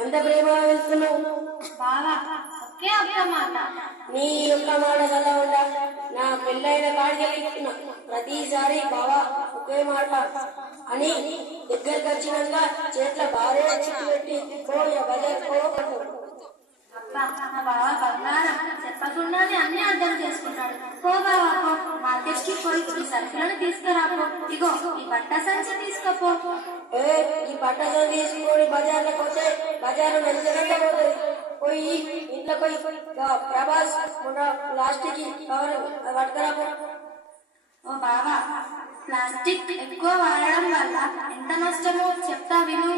అంత ప్రేమగా వెళ్తున్నావు బావా ఒకే ఒక్క మాట. నీ యొక్క మాట కదా ఉండా నా పెళ్ళైన కాడికి వెళ్తున్నా ప్రతిసారి బావా ఒకే మాట అని దగ్గరికి వచ్చినాక చేతుల భార్య చుట్టు పెట్టి అబ్బా మా బావ బంగారం చెప్పకుండానే అన్ని అర్థం చేసుకుంటాడు. పో బావా పో, మార్కెట్ కి పోయి ఈ సరుకులను తీసుకురాపో. ఇగో ఈ బట్ట సంచి తీసుకోపో. ఈ బట్టలు తీసుకొని బజార్లో పోతే బజారు మంచిగా పోతుంది. పోయి ఇంట్లో పోయి ప్రభాస్ ప్లాస్టిక్ కవర్ పట్టుకురాపో. ఓ బావా, ప్లాస్టిక్ ఎక్కువ వాడడం వల్ల ఎంత నష్టమో చెప్తా విను.